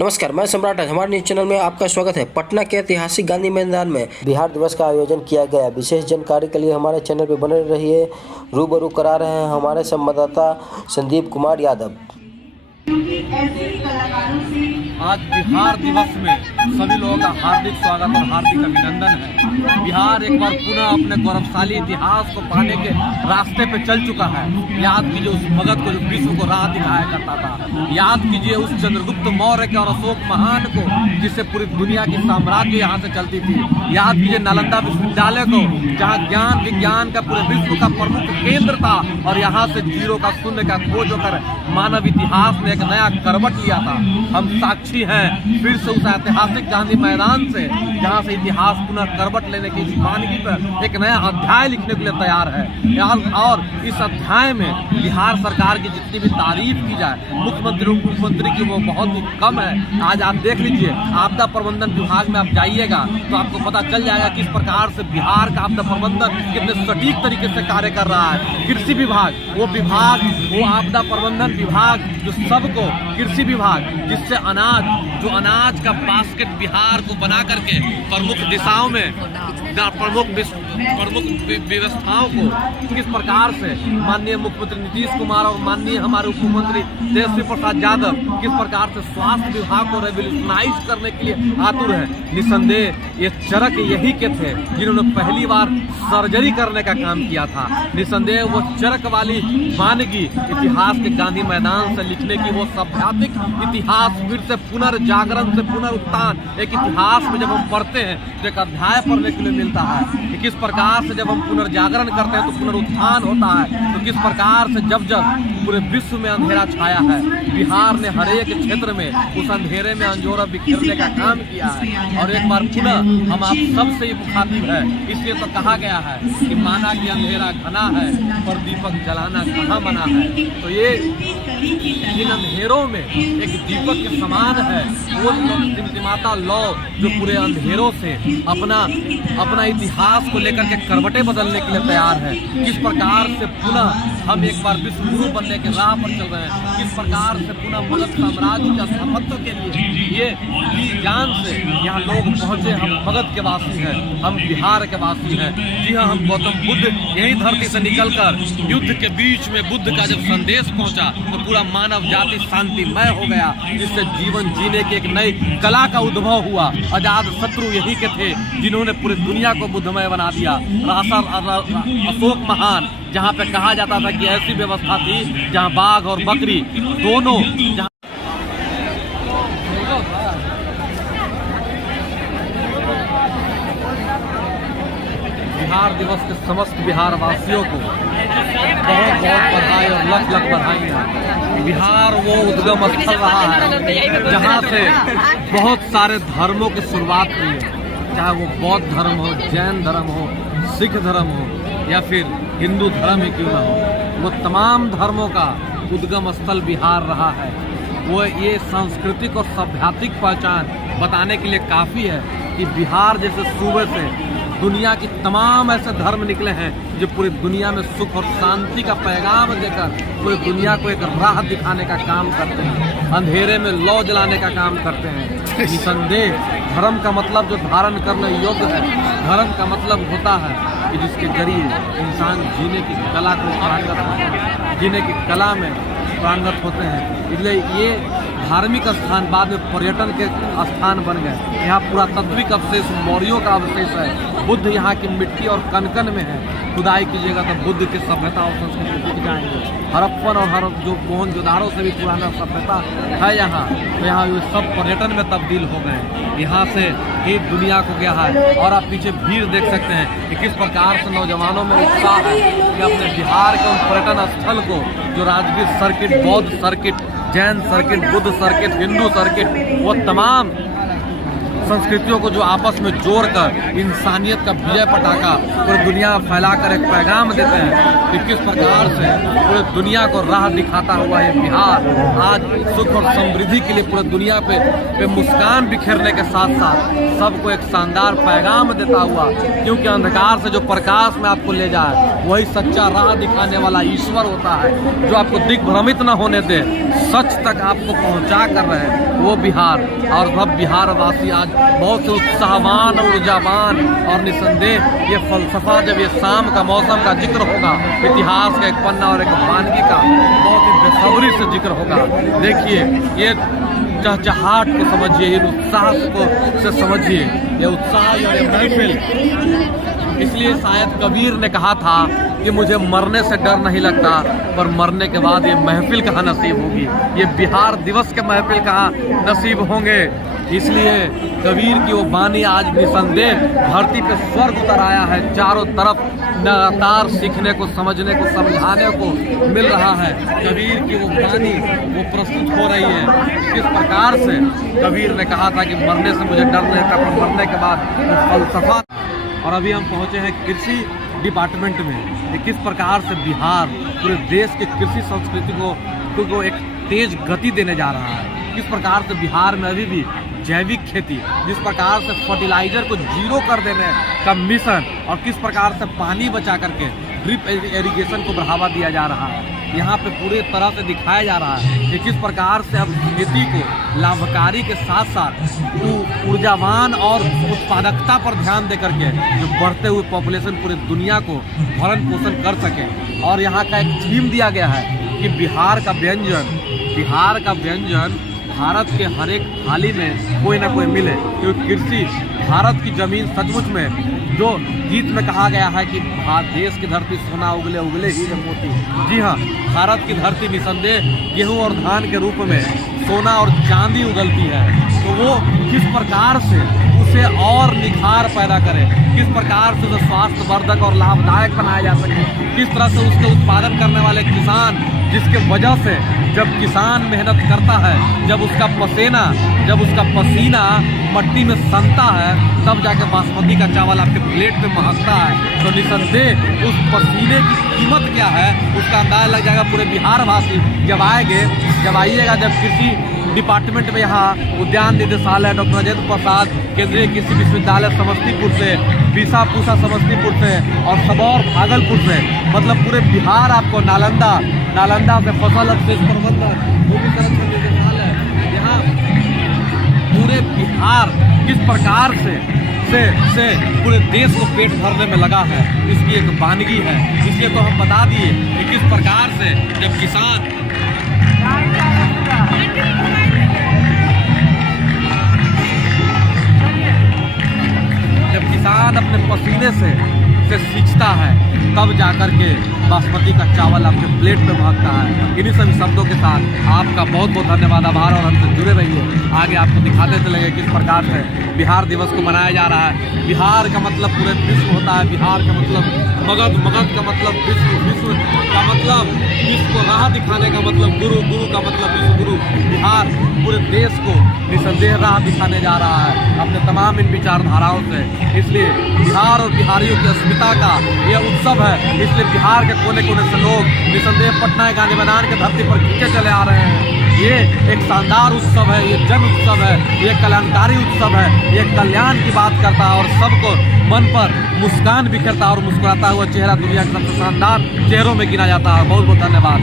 नमस्कार, मैं सम्राट। हमारे न्यूज चैनल में आपका स्वागत है। पटना के ऐतिहासिक गांधी मैदान में बिहार दिवस का आयोजन किया गया। विशेष जानकारी के लिए हमारे चैनल पर बने रहिए। रूबरू करा रहे हैं हमारे संवाददाता संदीप कुमार यादव। आज बिहार दिवस में सभी लोगों का हार्दिक स्वागत और हार्दिक अभिनंदन है। बिहार एक बार पुनः अपने गौरवशाली इतिहास को पाने के रास्ते पे चल चुका है। याद कीजिए उस भगत को जो विश्व को राह दिखाया करता था। याद कीजिए उस चंद्रगुप्त मौर्य के और अशोक महान को, जिससे पूरी दुनिया की साम्राज्य यहाँ से चलती थी। याद कीजिए नालंदा विश्वविद्यालय को, जहाँ ज्ञान विज्ञान का पूरे विश्व का प्रमुख केंद्र था और यहाँ से जीरो का शून्य का खोज होकर मानव इतिहास ने एक नया करवट लिया था। हम साक्षी हैं फिर से उस ऐतिहासिक गांधी मैदान से, जहां से इतिहास पुनः करवट लेने की इस वानगी पर एक नया अध्याय लिखने के लिए तैयार है। और इस अध्याय में बिहार सरकार की जितनी भी तारीफ की जाए मुख्यमंत्री उप मुख्यमंत्री की, वो बहुत ही कम है। आज आप देख लीजिए, आपदा प्रबंधन विभाग में आप जाइएगा तो आपको पता चल जाएगा किस प्रकार से बिहार का आपदा प्रबंधन कितने सटीक तरीके से कार्य कर रहा है। कृषि विभाग, वो आपदा प्रबंधन विभाग जो सबको, कृषि विभाग जिससे जो अनाज का बास्केट बिहार को बना करके प्रमुख दिशाओं में, प्रमुख व्यवस्थाओं को किस प्रकार से माननीय मुख्यमंत्री नीतीश कुमार और माननीय हमारे उप मुख्यमंत्री तेजस्वी प्रसाद यादव किस प्रकार से स्वास्थ्य विभाग को रेवोल्यूशनाइज करने के लिए आतुर है। निसंदेह ये चरक यही के थे जिन्होंने पहली बार सर्जरी करने का काम किया था। निसंदेह वो चरक वाली वानगी इतिहास के गांधी मैदान से लिखने की, वो सभ्यात्मक इतिहास फिर से पुनर्जागरण से पुनरुत्थान, एक इतिहास में जब हम पढ़ते हैं तो एक अध्याय पढ़ने के लिए मिलता है कि किस प्रकार से जब हम पुनर्जागरण करते हैं तो पुनरुत्थान होता है। तो किस प्रकार से जब पूरे विश्व में अंधेरा छाया है, बिहार ने हर एक क्षेत्र में उस अंधेरे में अंजोरा बिखेरने का काम किया है। और एक बार पुनः हम आप सबसे ही मुखातिब है, इसलिए तो कहा गया है कि माना कि अंधेरा घना है पर दीपक जलाना कहाँ मना है। तो ये इन अंधेरों में एक दीपक के समान है वो टिमटिमाता लौ जो पूरे अंधेरों से अपना इतिहास को लेकर के करवटें बदलने के लिए तैयार है। किस प्रकार से पुनः हम एक बार विश्व गुरु बनने के राह पर चल रहे हैं, किस प्रकार से पुनः मगध साम्राज्य के स्थापत्य के लिए ये ज्ञान से यहाँ लोग पहुँचे। हम मगध के वासी हैं, हम बिहार के वासी हैं। जी हाँ, हम गौतम बुद्ध यही धरती से निकलकर युद्ध के बीच में बुद्ध का जब संदेश पहुंचा तो पूरा मानव जाति शांतिमय हो गया, जिससे जीवन जीने की एक नई कला का उद्भव हुआ। आजाद शत्रु यही के थे जिन्होंने पूरी दुनिया को बुद्धमय बना दिया। अशोक महान, जहाँ पे कहा जाता था कि ऐसी व्यवस्था थी जहाँ बाघ और बकरी दोनों, बिहार दिवस के समस्त बिहार वासियों को बहुत बहुत बधाई और लख लख बधाई। बिहार वो उद्गम स्थल रहा है जहाँ से बहुत सारे धर्मों की शुरुआत हुई है, चाहे वो बौद्ध धर्म हो, जैन धर्म हो, सिख धर्म हो या फिर हिंदू धर्म ही क्यों ना हो। वो तमाम धर्मों का उद्गम स्थल बिहार रहा है। वो ये सांस्कृतिक और सभ्यात्मक पहचान बताने के लिए काफ़ी है कि बिहार जैसे सूबे से दुनिया की तमाम ऐसे धर्म निकले हैं जो पूरी दुनिया में सुख और शांति का पैगाम देकर पूरी दुनिया को एक राह दिखाने का काम करते हैं, अंधेरे में लौ जलाने का काम करते हैं। निसंदेह धर्म का मतलब जो धारण करने योग्य है, धर्म का मतलब होता है कि जिसके जरिए इंसान जीने की कला को पारंगत होते हैं, जीने की कला में पारंगत होते हैं। इसलिए ये धार्मिक स्थान बाद में पर्यटन के स्थान बन गए। यहाँ पुरातात्विक अवशेष मौर्यों का अवशेष है। बुद्ध यहाँ की मिट्टी और कनकन में है। खुदाई कीजिएगा तो बुद्ध की सभ्यता और संस्कृति दिख जाएंगे। हड़प्पन और जो मोहनजोदाड़ो से भी पुराना सभ्यता है यहाँ, तो यहाँ ये सब पर्यटन में तब्दील हो गए। यहाँ से ही दुनिया को गया है। और आप पीछे भीड़ देख सकते हैं कि किस प्रकार से नौजवानों में उत्साह है कि अपने बिहार के उन पर्यटन स्थल को, जो राजगीर सर्किट, बौद्ध circuit, Jain circuit, Buddha circuit, Hindu circuit, वो तमाम संस्कृतियों को जो आपस में जोड़कर इंसानियत का विजय पटाखा पूरी दुनिया में फैलाकर एक पैगाम देते हैं कि किस प्रकार से पूरे दुनिया को राह दिखाता हुआ ये बिहार आज सुख और समृद्धि के लिए पूरे दुनिया पे मुस्कान बिखेरने के साथ साथ सबको एक शानदार पैगाम देता हुआ, क्योंकि अंधकार से जो प्रकाश में आपको ले जाए वही सच्चा राह दिखाने वाला ईश्वर होता है, जो आपको दिग्भ्रमित न होने दे, सच तक आपको पहुंचा कर रहे वो बिहार। और सब बिहार वासी आज बहुत से उत्साहवान और ऊर्जावान और निसंदेह ये फलसफा जब ये शाम का मौसम का जिक्र होगा, इतिहास का एक पन्ना और एक वानगी का बहुत ही बेसब्री से जिक्र होगा। देखिए ये चहचहाट को समझिए, ये उत्साह को से समझिए, ये उत्साह और ये महफिल। इसलिए शायद कबीर ने कहा था कि मुझे मरने से डर नहीं लगता, पर मरने के बाद ये महफिल कहाँ नसीब होगी, ये बिहार दिवस के महफिल कहाँ नसीब होंगे। इसलिए कबीर की वो वाणी आज निसंदेह धरती पे स्वर्ग उतर आया है। चारों तरफ लगातार सीखने को, समझने को, समझाने को मिल रहा है। कबीर की वो वाणी वो प्रस्तुत हो रही है किस प्रकार से कबीर ने कहा था कि मरने से मुझे डर नहीं लगता, पर मरने के बाद वो फलसफा। और अभी हम पहुँचे हैं कृषि डिपार्टमेंट में, कि किस प्रकार से बिहार पूरे देश के कृषि संस्कृति को एक तेज गति देने जा रहा है। किस प्रकार से बिहार में अभी भी जैविक खेती, जिस प्रकार से फर्टिलाइजर को जीरो कर देने का मिशन, और किस प्रकार से पानी बचा करके ड्रिप इरिगेशन को बढ़ावा दिया जा रहा है। यहाँ पे पूरे तरह से दिखाया जा रहा है कि किस प्रकार से अब खेती को लाभकारी के साथ साथ ऊर्जावान और उत्पादकता पर ध्यान दे करके जो बढ़ते हुए पॉपुलेशन पूरे दुनिया को भरण पोषण कर सके। और यहाँ का एक थीम दिया गया है कि बिहार का व्यंजन भारत के हर एक थाली में कोई ना कोई मिले, क्योंकि कृषि भारत की जमीन सचमुच में जो गीत में कहा गया है कि देश की धरती सोना उगले उगले हीरे मोती। जी हाँ, भारत की धरती निसंदेह गेहूं और धान के रूप में सोना और चांदी उगलती है। तो वो किस प्रकार से उसे और निखार पैदा करे, किस प्रकार से उसे स्वास्थ्यवर्धक और लाभदायक बनाया जा सके, किस तरह से उसके उत्पादन करने वाले किसान, जिसके वजह से जब किसान मेहनत करता है, जब उसका पसीना मट्टी में सनता है, तब जाके बासमती का चावल आपके प्लेट में महकता है। तो निसंदेह उस पसीने की कीमत क्या है उसका अंदाजा लग जाएगा पूरे बिहार वासी जब आइएगा जब कृषि डिपार्टमेंट में यहाँ उद्यान निदेशालय डॉक्टर राजेंद्र प्रसाद केंद्रीय कृषि विश्वविद्यालय समस्तीपुर से, बीसा पूसा समस्तीपुर से और सबौर भागलपुर से, मतलब पूरे बिहार आपको नालंदा से फसल अवशेष प्रबंधन भूमि संरक्षण निदेशालय, यहाँ पूरे बिहार किस प्रकार से पूरे देश को पेट भरने में लगा है, इसकी एक वानगी है। इसलिए तो हम बता दिए कि किस प्रकार से जब किसान अपने पसीने से सींचता है, तब जाकर के बासमती का चावल आपके प्लेट पे महकता है। इन्हीं सभी शब्दों के साथ आपका बहुत बहुत धन्यवाद, आभार, और हमसे जुड़े रहिए। आगे आपको दिखाते चलेंगे किस प्रकार से बिहार दिवस को मनाया जा रहा है। बिहार का मतलब पूरे विश्व होता है, बिहार का मतलब मगध का मतलब विश्व का मतलब विश्व को राह दिखाने का मतलब गुरु का मतलब विश्व गुरु। बिहार पूरे देश को निसंदेह राह दिखाने जा रहा है अपने तमाम इन विचारधाराओं से। इसलिए बिहार और बिहारियों की अस्मिता का यह उत्सव है। इसलिए बिहार के कोने कोने से लोग निसंदेह पटना गांधी मैदान के धरती पर खींचे चले आ रहे हैं। ये एक शानदार उत्सव है, ये जन उत्सव है, ये कल्याणकारी उत्सव है, ये कल्याण की बात करता है और सबको मन पर मुस्कान बिखरता है और मुस्कुराता हुआ चेहरा दुनिया के सबसे शानदार चेहरों में गिना जाता है। बहुत बहुत धन्यवाद।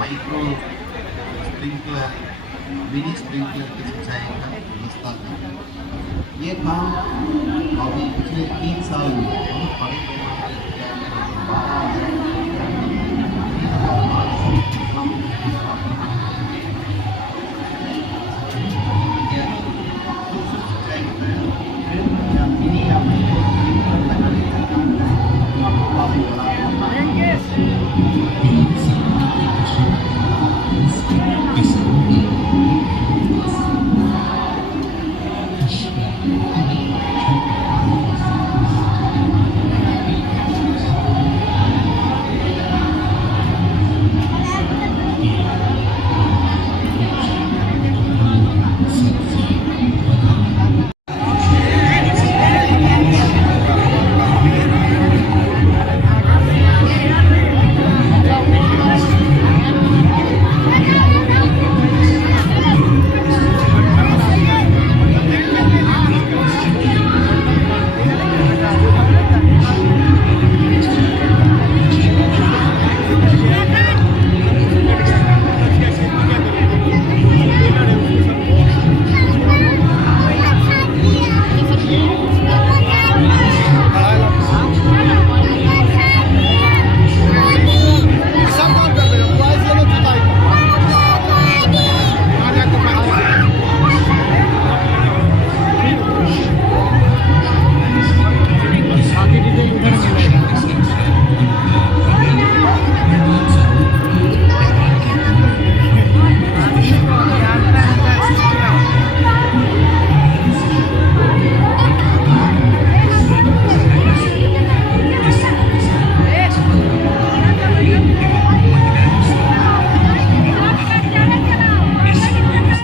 माइक्रो स्प्रिंकलर, मिनी स्प्रिंकलर की सिंचाई का व्यवस्था था। ये काम अभी पिछले 3 साल में बहुत बड़े